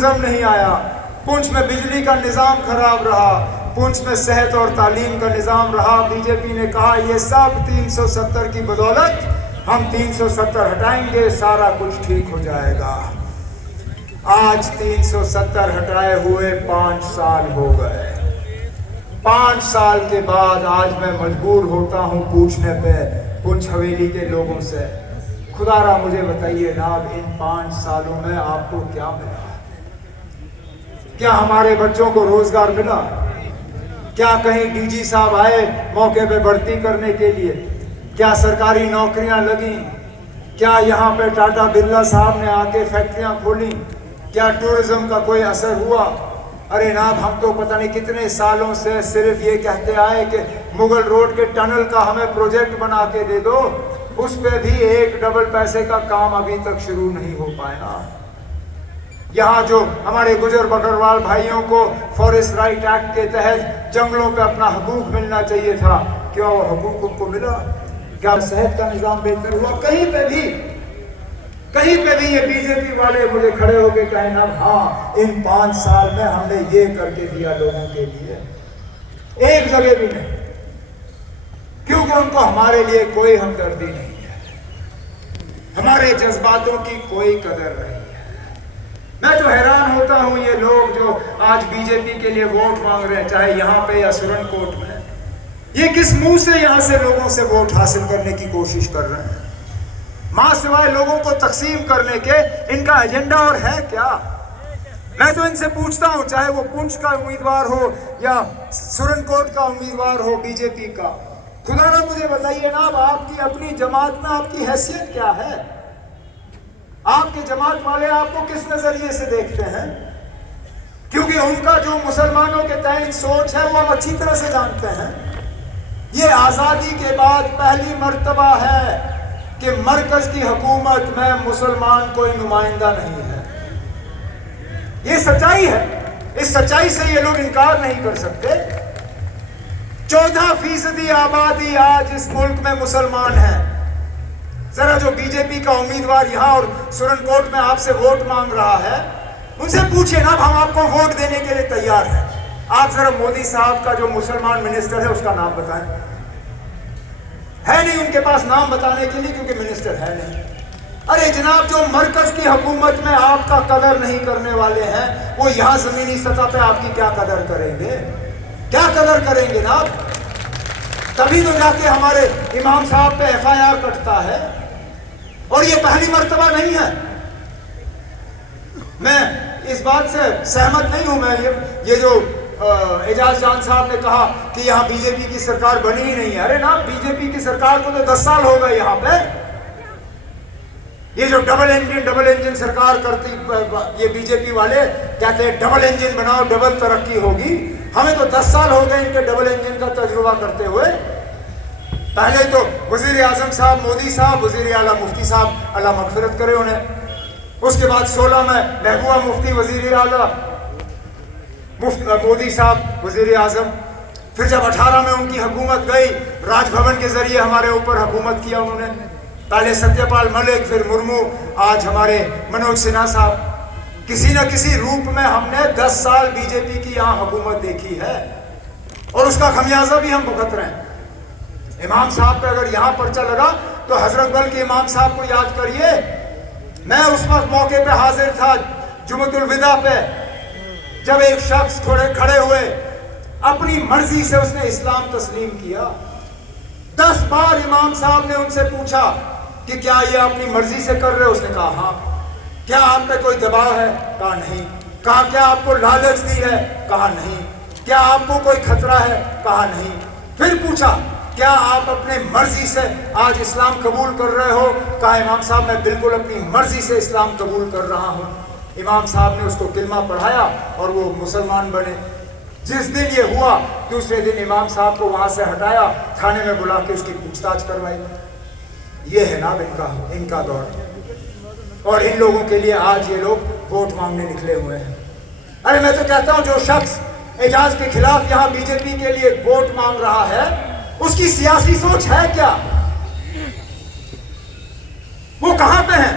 Tourism نہیں آیا، پونچھ میں بجلی کا نظام خراب رہا، پونچھ میں صحت اور تعلیم کا نظام رہا۔ بی جے پی نے کہا یہ سب 370 کی بدولت، ہم 370 ہٹائیں گے، سارا کچھ ٹھیک ہو جائے گا۔ آج 370 ہٹائے ہوئے 5 سال ہو گئے۔ 5 سال کے بعد آج میں مجبور ہوتا ہوں پوچھنے پہ پونچھ حویلی کے لوگوں سے، خدا را مجھے بتائیے نا ان 5 سالوں میں آپ کو کیا ملا؟ کیا ہمارے بچوں کو روزگار ملا؟ کیا کہیں ڈی جی صاحب آئے موقع پہ بھرتی کرنے کے لیے؟ کیا سرکاری نوکریاں لگیں؟ کیا یہاں پہ ٹاٹا برلا صاحب نے آ کے فیکٹریاں کھولیں؟ کیا ٹورزم کا کوئی اثر ہوا؟ ارے ناب ہم تو پتہ نہیں کتنے سالوں سے صرف یہ کہتے آئے کہ مغل روڈ کے ٹنل کا ہمیں پروجیکٹ بنا کے دے دو، اس پہ بھی ایک ڈبل پیسے کا کام ابھی تک شروع نہیں ہو پایا۔ یہاں جو ہمارے گجر بکروال بھائیوں کو فارسٹ رائٹ ایکٹ کے تحت جنگلوں پہ اپنا حقوق ملنا چاہیے تھا، کیا وہ حقوق ان کو ملا؟ کیا صحت کا نظام بہتر ہوا؟ کہیں پہ بھی یہ بی جے پی والے مجھے کھڑے ہو کے کہیں نا ہاں ان 5 سال میں ہم نے یہ کر کے دیا لوگوں کے لیے، ایک جگہ بھی نہیں، کیونکہ ان کو ہمارے لیے کوئی ہمدردی نہیں ہے، ہمارے جذباتوں کی کوئی قدر نہیں ہے۔ میں تو حیران ہوتا ہوں یہ لوگ جو آج بی جے پی کے لیے ووٹ مانگ رہے ہیں، چاہے یہاں پہ یا سرن کوٹ میں، یہ کس منہ سے یہاں سے لوگوں سے ووٹ حاصل کرنے کی کوشش کر رہے ہیں؟ ماں سوائے لوگوں کو تقسیم کرنے کے ان کا ایجنڈا اور ہے کیا؟ میں تو ان سے پوچھتا ہوں، چاہے وہ پونچھ کا امیدوار ہو یا سرن کوٹ کا امیدوار ہو بی جے پی کا، خدا نہ مجھے بتائیے نا آپ کی اپنی جماعت میں آپ کی حیثیت کیا ہے؟ آپ کے جماعت والے آپ کو کس نظریے سے دیکھتے ہیں؟ کیونکہ ان کا جو مسلمانوں کے تئیں سوچ ہے وہ ہم اچھی طرح سے جانتے ہیں۔ یہ آزادی کے بعد پہلی مرتبہ ہے کہ مرکز کی حکومت میں مسلمان کوئی نمائندہ نہیں ہے۔ یہ سچائی ہے، اس سچائی سے یہ لوگ انکار نہیں کر سکتے۔ 14% آبادی آج اس ملک میں مسلمان ہیں۔ ذرا جو بی جے پی کا امیدوار یہاں اور سرن کوٹ میں آپ سے ووٹ مانگ رہا ہے، ان سے پوچھیں نا ہم آپ کو ووٹ دینے کے لیے تیار ہیں۔ آپ ذرا مودی صاحب کا جو مسلمان منسٹر ہے اس کا نام بتائیں۔ ہے نہیں ان کے پاس نام بتانے کے لیے کیونکہ منسٹر ہے نہیں۔ ارے جناب جو مرکز کی حکومت میں آپ کا قدر نہیں کرنے والے ہیں، وہ یہاں زمینی سطح پہ آپ کی کیا قدر کریں گے؟ کیا قدر کریں گے نا؟ تبھی تو جا کے ہمارے امام صاحب پہ FIR کٹتا ہے، اور یہ پہلی مرتبہ نہیں ہے۔ میں اس بات سے سہمت نہیں ہوں، میں یہ جو اعجاز جان صاحب نے کہا کہ یہاں بی جے پی کی سرکار بنی ہی نہیں ہے۔ ارے نا بی جے پی کی سرکار کو تو 10 سال ہو گئے یہاں پہ۔ یہ جو ڈبل انجن سرکار کرتی، یہ بی جے پی والے کہتے ہیں ڈبل انجن بناؤ ڈبل ترقی ہوگی، ہمیں تو 10 سال ہو گئے ان کے ڈبل انجن کا تجربہ کرتے ہوئے۔ پہلے تو وزیر اعظم صاحب مودی صاحب، وزیر اعلیٰ مفتی صاحب اللہ مغفرت کرے انہیں، اس کے بعد 16 میں محبوبہ مفتی وزیر اعلیٰ، مودی صاحب وزیر اعظم، پھر جب 18 میں ان کی حکومت گئی، راج بھون کے ذریعے ہمارے اوپر حکومت کیا انہوں نے، پہلے ستیہ پال ملک پھر مرمو، آج ہمارے منوج سنہا صاحب۔ کسی نہ کسی روپ میں ہم نے 10 سال بی جے پی کی یہاں حکومت دیکھی ہے، اور اس کا خمیازہ بھی ہم بھگت رہے ہیں۔ امام صاحب پہ اگر یہاں پرچہ لگا تو حضرت بل کے امام صاحب کو یاد کریے، میں اس وقت موقع پہ حاضر تھا جمعۃ الوداع پہ، جب ایک شخص کھڑے ہوئے اپنی مرضی سے اس نے اسلام تسلیم کیا۔ 10 بار امام صاحب نے ان سے پوچھا کہ کیا یہ اپنی مرضی سے کر رہے ہو؟ اس نے کہا ہاں۔ کیا آپ پہ کوئی دباؤ ہے؟ کہا نہیں۔ کہا کیا آپ کو لالچ دی ہے؟ کہا نہیں۔ کیا آپ کو کوئی خطرہ ہے؟ کہا نہیں۔ پھر پوچھا کیا آپ اپنے مرضی سے آج اسلام قبول کر رہے ہو؟ کہا امام صاحب میں بالکل اپنی مرضی سے اسلام قبول کر رہا ہوں۔ امام صاحب نے اس کو کلمہ پڑھایا اور وہ مسلمان بنے۔ جس دن یہ ہوا دوسرے دن امام صاحب کو وہاں سے ہٹایا، تھانے میں بلا کے اس کی پوچھ تاچھ کروائی۔ یہ ہے نا ان کا دور، اور ان لوگوں کے لیے آج یہ لوگ ووٹ مانگنے نکلے ہوئے ہیں۔ ارے میں تو کہتا ہوں جو شخص اعجاز کے خلاف یہاں بی جے پی کے لیے ووٹ مانگ رہا ہے، اس کی سیاسی سوچ ہے کیا؟ وہ کہاں پہ ہیں؟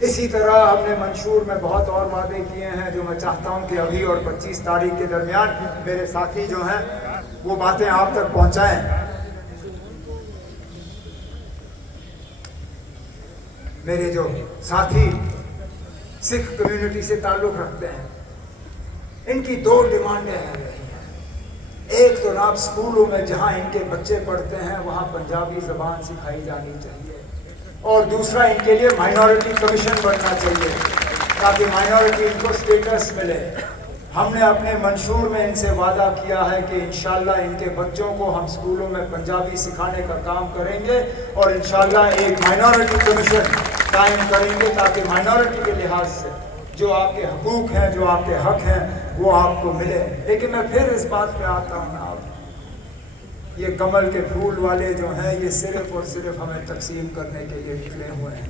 اسی طرح ہم نے منشور میں بہت اور وعدے کیے ہیں جو میں چاہتا ہوں کہ ابھی اور 25 تاریخ کے درمیان میرے ساتھی جو ہیں وہ باتیں آپ تک پہنچائیں۔ میرے جو ساتھی سکھ کمیونٹی سے تعلق رکھتے ہیں، ان کی 2 ڈیمانڈیں ہیں۔ ایک تو جناب اسکولوں میں جہاں ان کے بچے پڑھتے ہیں وہاں پنجابی زبان سکھائی جانی چاہیے، اور دوسرا ان کے لیے مائنورٹی کمیشن بننا چاہیے تاکہ مائنورٹی ان کو سٹیٹس ملے۔ ہم نے اپنے منشور میں ان سے وعدہ کیا ہے کہ انشاءاللہ ان کے بچوں کو ہم اسکولوں میں پنجابی سکھانے کا کام کریں گے، اور انشاءاللہ ایک مائنورٹی کمیشن قائم کریں گے تاکہ مائنورٹی کے لحاظ سے جو آپ کے حقوق ہیں، جو آپ کے حق ہیں، وہ آپ کو ملے۔ لیکن میں پھر اس بات پہ آتا ہوں نا، یہ کمل کے پھول والے جو ہیں یہ صرف اور صرف ہمیں تقسیم کرنے کے لیے نکلے ہوئے ہیں۔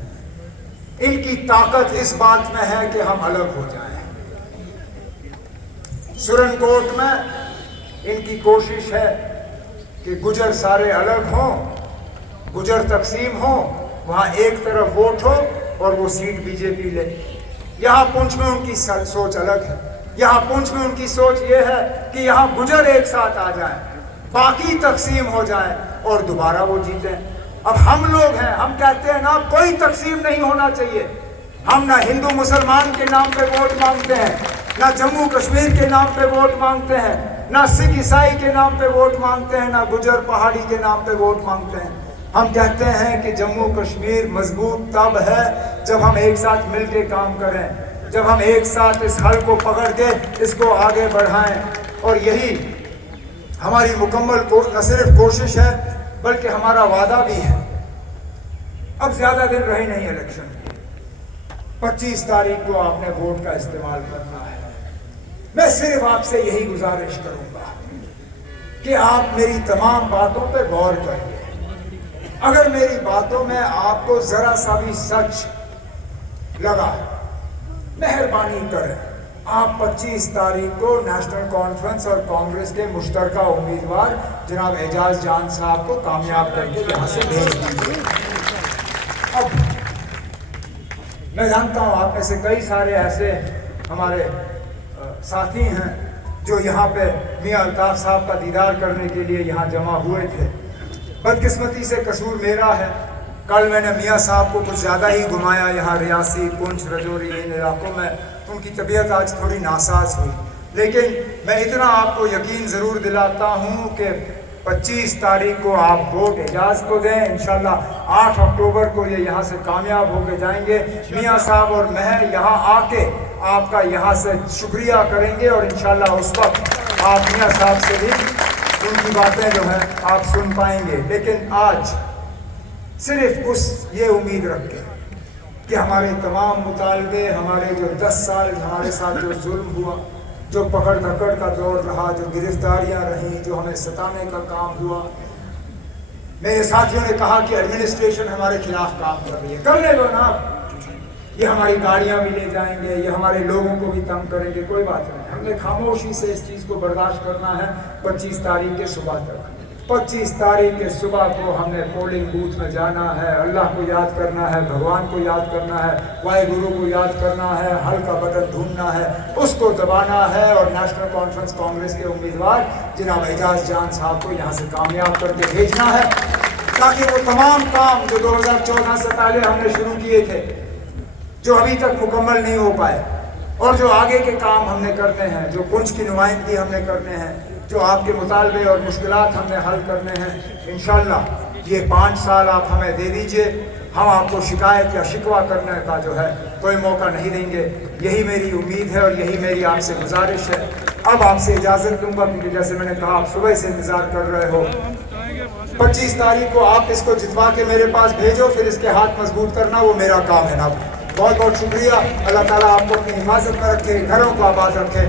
ان کی طاقت اس بات میں ہے کہ ہم الگ ہو جائیں۔ سرن کوٹ میں ان کی کوشش ہے کہ گجر سارے الگ ہوں، گجر تقسیم ہوں، وہاں ایک طرف ووٹ ہو اور وہ سیٹ بی جے پی لے۔ یہاں پونچھ میں ان کی سوچ الگ ہے۔ یہاں پونچھ میں ان کی سوچ یہ ہے کہ یہاں گجر ایک ساتھ آ جائیں، باقی تقسیم ہو جائیں اور دوبارہ وہ جیتیں۔ اب ہم لوگ ہیں، ہم کہتے ہیں نا کوئی تقسیم نہیں ہونا چاہیے۔ ہم نہ ہندو مسلمان کے نام پہ ووٹ مانگتے ہیں، نہ جموں کشمیر کے نام پہ ووٹ مانگتے ہیں، نہ سکھ عیسائی کے نام پہ ووٹ مانگتے ہیں، نہ گجر پہاڑی کے نام پہ ووٹ مانگتے ہیں۔ ہم کہتے ہیں کہ جموں کشمیر مضبوط تب ہے جب ہم ایک ساتھ مل کے کام کریں، جب ہم ایک ساتھ اس حل کو پکڑ کے اس کو آگے بڑھائیں، اور یہی ہماری مکمل نہ صرف کوشش ہے بلکہ ہمارا وعدہ بھی ہے۔ اب زیادہ دن رہے نہیں الیکشن، 25 تاریخ کو آپ نے ووٹ کا استعمال کرنا ہے۔ میں صرف آپ سے یہی گزارش کروں گا کہ آپ میری تمام باتوں پہ غور کریے۔ اگر میری باتوں میں آپ کو ذرا سا بھی سچ لگا، مہربانی کریں آپ 25 تاریخ کو نیشنل کانفرنس اور کانگریس کے مشترکہ امیدوار جناب اعجاز جان صاحب کو کامیاب کر کے یہاں سے بھیج دیجیے۔ اب میں جانتا ہوں آپ میں سے کئی سارے ایسے ہمارے ساتھی ہیں جو یہاں پہ میاں الطاف صاحب کا دیدار کرنے کے لیے یہاں جمع ہوئے تھے۔ بدقسمتی سے قصور میرا ہے، کل میں نے میاں صاحب کو کچھ زیادہ ہی گھمایا یہاں ریاسی، پونچھ، رجوری ان علاقوں میں۔ ان کی طبیعت آج تھوڑی ناساز ہوئی، لیکن میں اتنا آپ کو یقین ضرور دلاتا ہوں کہ 25 تاریخ کو آپ ووٹ اعجاز کو دیں۔ انشاءاللہ 8 اکتوبر کو یہ یہاں سے کامیاب ہو کے جائیں گے۔ میاں صاحب اور میں یہاں آ کے آپ کا یہاں سے شکریہ کریں گے، اور انشاءاللہ اس وقت آپ میاں صاحب سے بھی ان کی باتیں جو ہیں آپ سن پائیں گے۔ لیکن آج صرف یہ امید رکھ کے کہ ہمارے تمام مطالبے، ہمارے جو 10 سال ہمارے ساتھ جو ظلم ہوا، جو پکڑ دھکڑ کا دور رہا، جو گرفتاریاں رہیں، جو ہمیں ستانے کا کام ہوا، میرے ساتھیوں نے کہا کہ ایڈمنسٹریشن ہمارے خلاف کام کر رہی ہے، کرنے دو نا، یہ ہماری گاڑیاں بھی لے جائیں گے، یہ ہمارے لوگوں کو بھی تنگ کریں گے، کوئی بات نہیں، ہم نے خاموشی سے اس چیز کو برداشت کرنا ہے۔ 25 تاریخ کے صبح تک، 25 تاریخ کے صبح کو ہم نے پولنگ بوتھ میں جانا ہے، اللہ کو یاد کرنا ہے، بھگوان کو یاد کرنا ہے، واحد گرو کو یاد کرنا ہے، حل کا بٹن ڈھونڈنا ہے، اس کو دبانا ہے، اور نیشنل کانفرنس کانگریس کے امیدوار جناب اعجاز جان صاحب کو یہاں سے کامیاب کر کے بھیجنا ہے، تاکہ وہ تمام کام جو 2014 سے پہلے ہم نے شروع کیے تھے، جو ابھی تک مکمل نہیں ہو پائے، اور جو آگے کے کام ہم نے کرنے ہیں، جو پونچھ کی نمائندگی ہم نے کرنے ہیں، جو آپ کے مطالبے اور مشکلات ہم نے حل کرنے ہیں، انشاءاللہ یہ 5 سال آپ ہمیں دے دیجئے، ہم آپ کو شکایت یا شکوہ کرنے کا جو ہے کوئی موقع نہیں دیں گے۔ یہی میری امید ہے اور یہی میری آپ سے گزارش ہے۔ اب آپ سے اجازت لوں گا کیونکہ جیسے میں نے کہا آپ صبح سے انتظار کر رہے ہو۔ 25 تاریخ کو آپ اس کو جتوا کے میرے پاس بھیجو، پھر اس کے ہاتھ مضبوط کرنا وہ میرا کام ہے نا۔ بہت بہت شکریہ، اللہ تعالیٰ آپ کو اپنی حفاظت میں رکھے، گھروں کو آباد رکھے۔